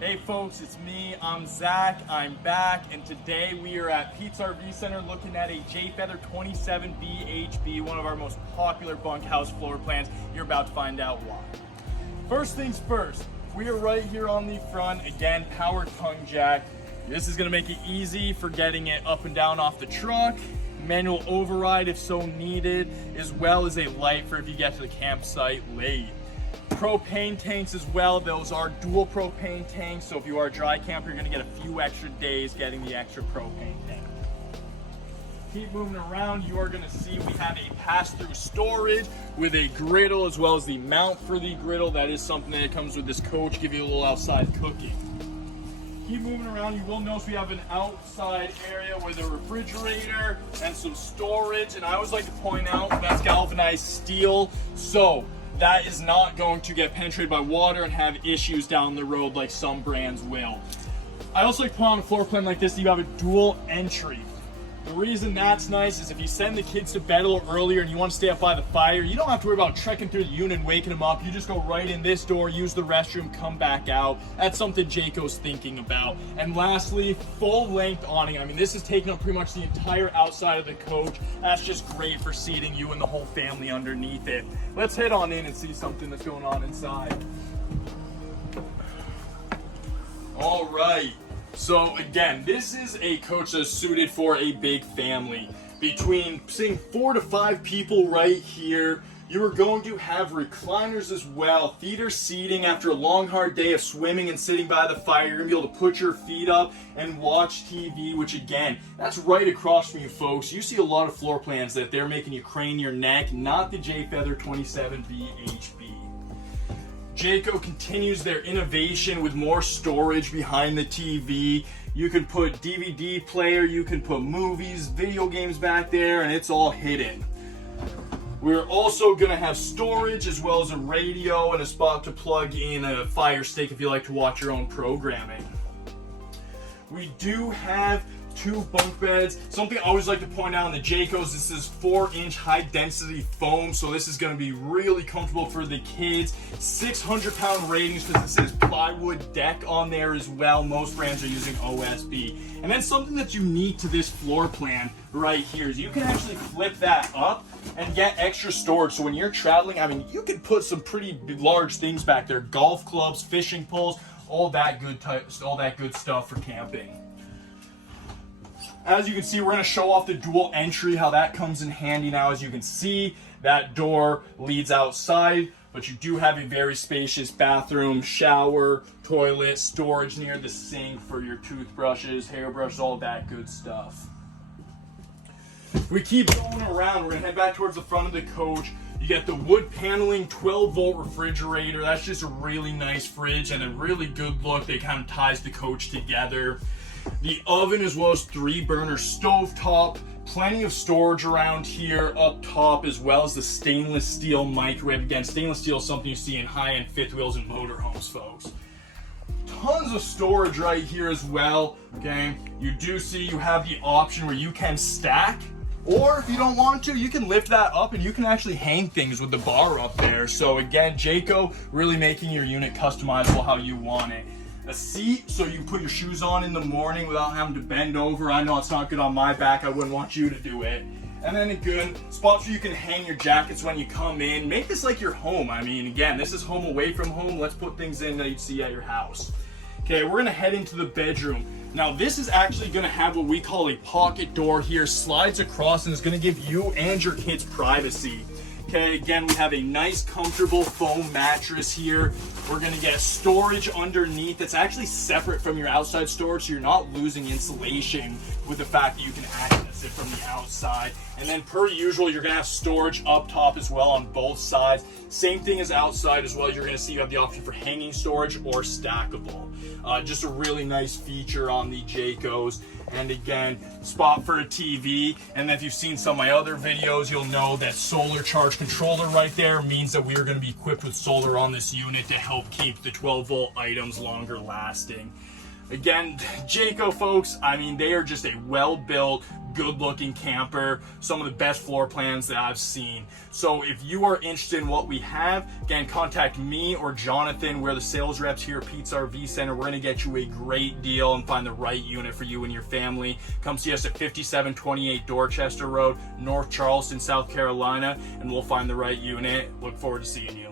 Hey folks, it's me, I'm Zach, I'm back, and today we are at Pete's RV Center looking at a Jay Feather 27 BHB, one of our most popular bunkhouse floor plans. You're about to find out why. First things first, we are right here on the front, again, powered tongue jack. This is gonna make it easy for getting it up and down off the truck, manual override if so needed, as well as a light for if you get to the campsite late. Propane tanks as well. Those are dual propane tanks, so if you are a dry camper, you're going to get a few extra days getting the extra propane tank. Keep moving around, you are going to see we have a pass-through storage with a griddle as well as the mount for the griddle. That is something that comes with this coach, give you a little outside cooking. Keep moving around, you will notice we have an outside area with a refrigerator and some storage, and I always like to point out that's galvanized steel, so that is not going to get penetrated by water and have issues down the road like some brands will. I also like to put on a floor plan like this, you have a dual entry. The reason that's nice is if you send the kids to bed a little earlier and you want to stay up by the fire, you don't have to worry about trekking through the unit and waking them up. You just go right in this door, use the restroom, come back out. That's something Jayco's thinking about. And lastly, full length awning. I mean, this is taking up pretty much the entire outside of the coach. That's just great for seating you and the whole family underneath it. Let's head on in and see something that's going on inside. All right. So again, this is a coach that's suited for a big family. Between, say, 4 to 5 people right here. You are going to have recliners as well, theater seating after a long hard day of swimming and sitting by the fire. You're going to be able to put your feet up and watch TV, which again, that's right across from you folks. You see a lot of floor plans that they're making you crane your neck, not the Jay Feather 27 BHB. Jayco continues their innovation with more storage behind the TV. You can put DVD player, you can put movies, video games back there, and it's all hidden. We're also going to have storage as well as a radio and a spot to plug in a Fire Stick if you like to watch your own programming. We do have 2 bunk beds. Something I always like to point out in the Jaycos, this is 4-inch high density foam, so this is going to be really comfortable for the kids. 600-pound ratings because this is plywood deck on there as well. Most brands are using OSB. And then something that's unique to this floor plan right here is you can actually flip that up and get extra storage. So when you're traveling, I mean, you can put some pretty large things back there, golf clubs, fishing poles, all that good stuff for camping. As you can see, we're going to show off the dual entry, how that comes in handy now. As you can see, that door leads outside, but you do have a very spacious bathroom, shower, toilet, storage near the sink for your toothbrushes, hairbrushes, all that good stuff. If we keep going around, we're going to head back towards the front of the coach. You get the wood paneling 12-volt refrigerator. That's just a really nice fridge and a really good look that kind of ties the coach together. The oven as well as 3-burner stovetop, plenty of storage around here up top, as well as the stainless steel microwave. Again, stainless steel is something you see in high-end fifth wheels and motorhomes, folks. Tons of storage right here as well, okay? You do see you have the option where you can stack, or if you don't want to, you can lift that up and you can actually hang things with the bar up there. So again, Jayco really making your unit customizable how you want it. A seat so you can put your shoes on in the morning without having to bend over. I know it's not good on my back. I wouldn't want you to do it. And then a good spot where you can hang your jackets when you come in. Make this like your home. I mean, again, this is home away from home. Let's put things in that you'd see at your house. Okay, we're gonna head into the bedroom. Now this is actually gonna have what we call a pocket door here, slides across, and is gonna give you and your kids privacy. Okay, again, we have a nice comfortable foam mattress here. We're gonna get storage underneath that's actually separate from your outside storage, so you're not losing insulation with the fact that you can access it from the outside. And then per usual, you're gonna have storage up top as well on both sides. Same thing as outside as well. You're gonna see you have the option for hanging storage or stackable. Just a really nice feature on the Jaycos. And again, spot for a TV. And then if you've seen some of my other videos, you'll know that solar charge controller right there means that we are going to be equipped with solar on this unit to help keep the 12-volt items longer lasting. Again, Jayco folks, I mean, they are just a well-built, good-looking camper. Some of the best floor plans that I've seen. So if you are interested in what we have, again, contact me or Jonathan. We're the sales reps here at Pete's RV Center. We're gonna get you a great deal and find the right unit for you and your family. Come see us at 5728 Dorchester Road, North Charleston, South Carolina, and we'll find the right unit. Look forward to seeing you.